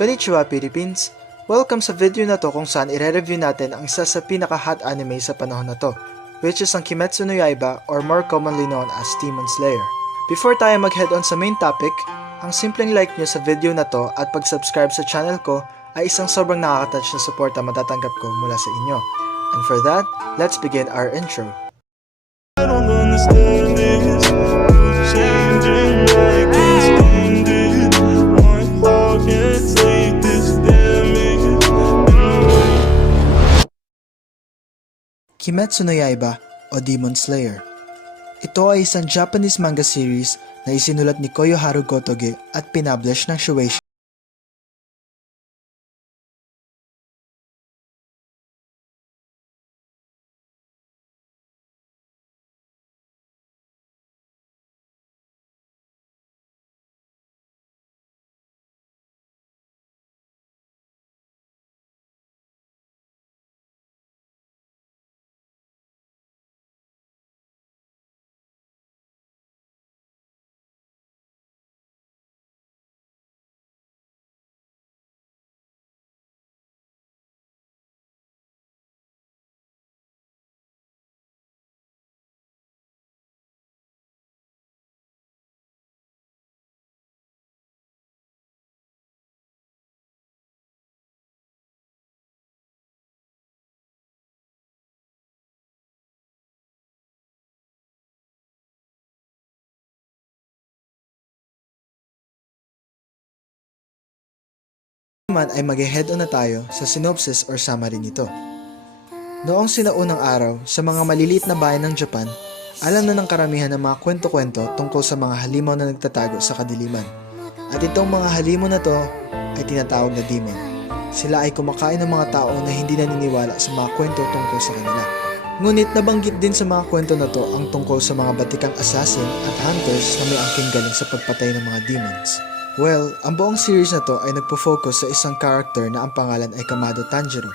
Konnichiwa Philippines! Welcome sa video na to kung saan ire-review natin ang isa sa pinaka-hot anime sa panahon na to, which is ang Kimetsu no Yaiba or more commonly known as Demon Slayer. Before tayo mag-head on sa main topic, ang simpleng like nyo sa video na to at pag-subscribe sa channel ko ay isang sobrang nakaka-touch na support na matatanggap ko mula sa inyo. And for that, let's begin our intro. I don't understand Kimetsu no Yaiba o Demon Slayer. Ito ay isang Japanese manga series na isinulat ni Koyoharu Gotoge at pinablish ng Shueisha. Naman ay mag-head on na tayo sa synopsis or summary nito. Noong sinaunang araw, sa mga maliliit na bayan ng Japan, alam na ng karamihan ng mga kwento-kwento tungkol sa mga halimaw na nagtatago sa kadiliman. At itong mga halimaw na to ay tinatawag na demon. Sila ay kumakain ng mga tao na hindi naniniwala sa mga kwento tungkol sa kanila. Ngunit nabanggit din sa mga kwento na to ang tungkol sa mga batikang assassin at hunters na may angking galing sa pagpatay ng mga demons. Well, ang buong series na to ay nagpo-focus sa isang character na ang pangalan ay Kamado Tanjiro.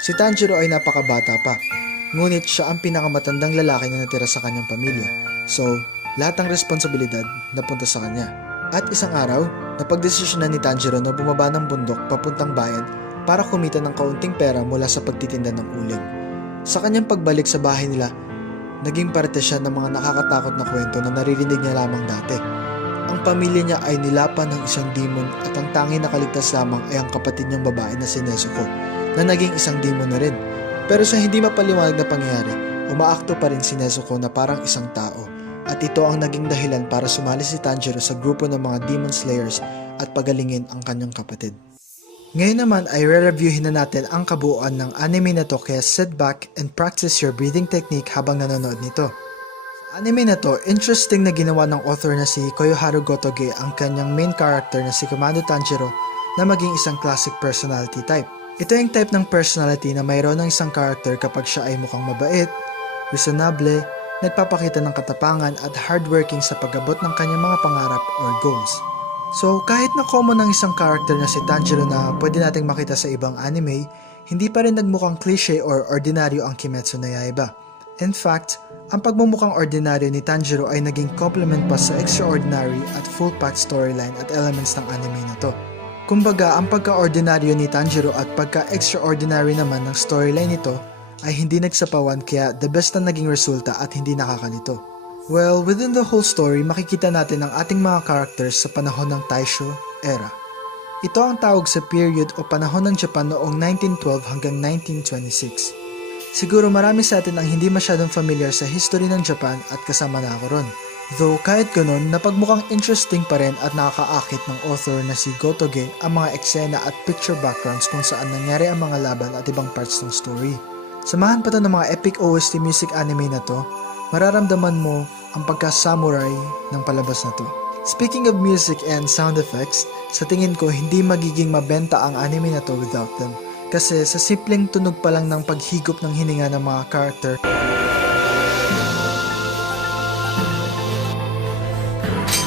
Si Tanjiro ay napakabata pa, ngunit siya ang pinakamatandang lalaki na natira sa kanyang pamilya. So, lahat ng responsibilidad napunta sa kanya. At isang araw, napagdesisyonan ni Tanjiro na bumaba ng bundok papuntang bayan para kumita ng kaunting pera mula sa pagtitinda ng uling. Sa kanyang pagbalik sa bahay nila, naging parte siya ng mga nakakatakot na kwento na naririnig niya lamang dati. Ang pamilya niya ay nilapan ng isang demon at ang tanging nakaligtas lamang ay ang kapatid niyang babae na si Nezuko na naging isang demon na rin. Pero sa hindi mapaliwanag na pangyayari, umaakto pa rin si Nezuko na parang isang tao at ito ang naging dahilan para sumali si Tanjiro sa grupo ng mga Demon Slayers at pagalingin ang kanyang kapatid. Ngayon naman ay re-reviewin na natin ang kabuuan ng anime na to kaya sit back and practice your breathing technique habang nanonood nito. Anime na to, interesting na ginawa ng author na si Koyoharu Gotoge ang kanyang main character na si Kamado Tanjiro na maging isang classic personality type. Ito yung type ng personality na mayroon ng isang character kapag siya ay mukhang mabait, reasonable, nagpapakita ng katapangan at hardworking sa pagabot ng kanyang mga pangarap or goals. So kahit na common ang isang character na si Tanjiro na pwede nating makita sa ibang anime, hindi pa rin nagmukhang cliche or ordinaryo ang Kimetsu no Yaiba. In fact, ang pagmumukhang ordinaryo ni Tanjiro ay naging complement pa sa extraordinary at full-packed storyline at elements ng anime na to. Kumbaga, ang pagka-ordinaryo ni Tanjiro at pagka-extraordinary naman ng storyline nito ay hindi nagsapawan kaya the best na naging resulta at hindi nakakalito. Well, within the whole story, makikita natin ang ating mga characters sa panahon ng Taisho era. Ito ang tawag sa period o panahon ng Japan noong 1912 hanggang 1926. Siguro marami sa atin ang hindi masyadong familiar sa history ng Japan at kasama na ako ron. Though kahit ganun, napagmukhang interesting pa rin at nakakaakit ng author na si Gotoge ang mga eksena at picture backgrounds kung saan nangyari ang mga laban at ibang parts ng story. Samahan pa to ng mga epic OST music anime na to, mararamdaman mo ang pagka-samurai ng palabas na to. Speaking of music and sound effects, sa tingin ko hindi magiging mabenta ang anime na to without them. Kasi sa simpleng tunog pa lang ng paghigop ng hininga ng mga character,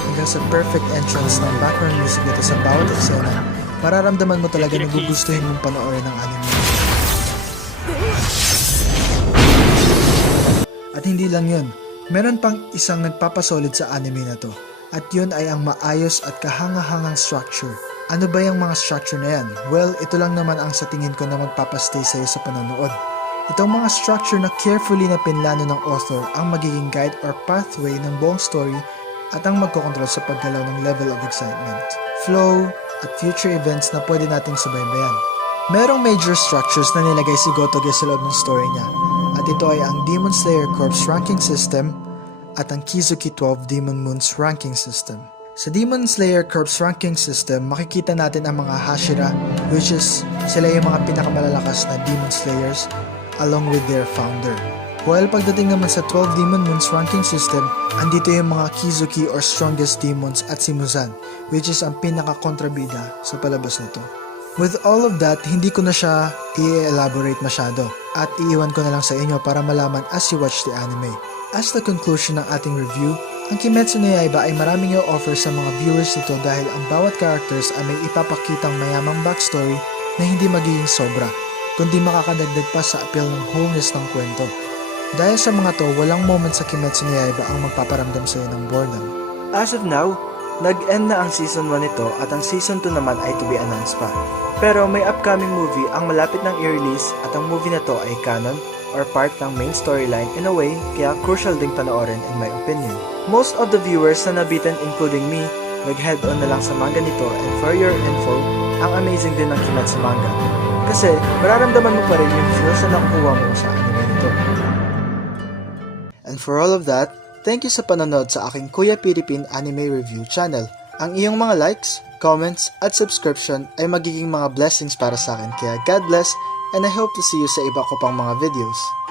hanggang sa perfect entrance ng background music nito sa bawat eksena, mararamdaman mo talaga na gugustuhin mong panoorin ang anime. At hindi lang yun, meron pang isang nagpapasolid sa anime na to. At yun ay ang maayos at kahangahangang structure. Ano ba yung mga structure na yan? Well, ito lang naman ang sa tingin ko na magpapastay sa'yo sa panonood. Itong mga structure na carefully na pinlano ng author ang magiging guide or pathway ng buong story at ang magkocontrol sa paggalaw ng level of excitement, flow, at future events na pwede nating subaybayan. Merong major structures na nilagay si Gotoge sa loob ng story niya at ito ay ang Demon Slayer Corps ranking system at ang Kizuki 12 Demon Moons ranking system. Sa Demon Slayer Corps ranking system, makikita natin ang mga Hashira, which is sila yung mga pinakamalalakas na Demon Slayers along with their founder. While pagdating naman sa 12 Demon Moons ranking system, andito yung mga Kizuki or strongest demons at si Muzan, which is ang pinaka-kontrabida sa palabas na to. With all of that, hindi ko na siya i-elaborate masyado at iiwan ko na lang sa inyo para malaman as you watch the anime. As the conclusion ng ating review, ang Kimetsu no Yaiba ay maraming i-offer sa mga viewers nito dahil ang bawat characters ay may ipapakitang mayamang backstory na hindi magiging sobra, kundi makakadagdag pa sa appeal ng wholeness ng kwento. Dahil sa mga to, walang moment sa Kimetsu no Yaiba ang magpaparamdam sa iyo ng boredom. As of now, nag-end na ang season 1 nito at ang season 2 naman ay to be announced pa. Pero may upcoming movie ang malapit ng i-release at ang movie na to ay canon or part ng main storyline in a way kaya crucial ding panoorin in my opinion. Most of the viewers na nabitan including me, nag-head on na lang sa manga nito and for your info, ang amazing din ng Kimetsu manga. Kasi mararamdaman mo pa rin yung feels na nakukuha mo sa anime nito. And for all of that, thank you sa panonood sa aking Kuya Piripin Anime Review channel. Ang iyong mga likes, comments, at subscription ay magiging mga blessings para sa akin. Kaya God bless and I hope to see you sa iba ko pang mga videos.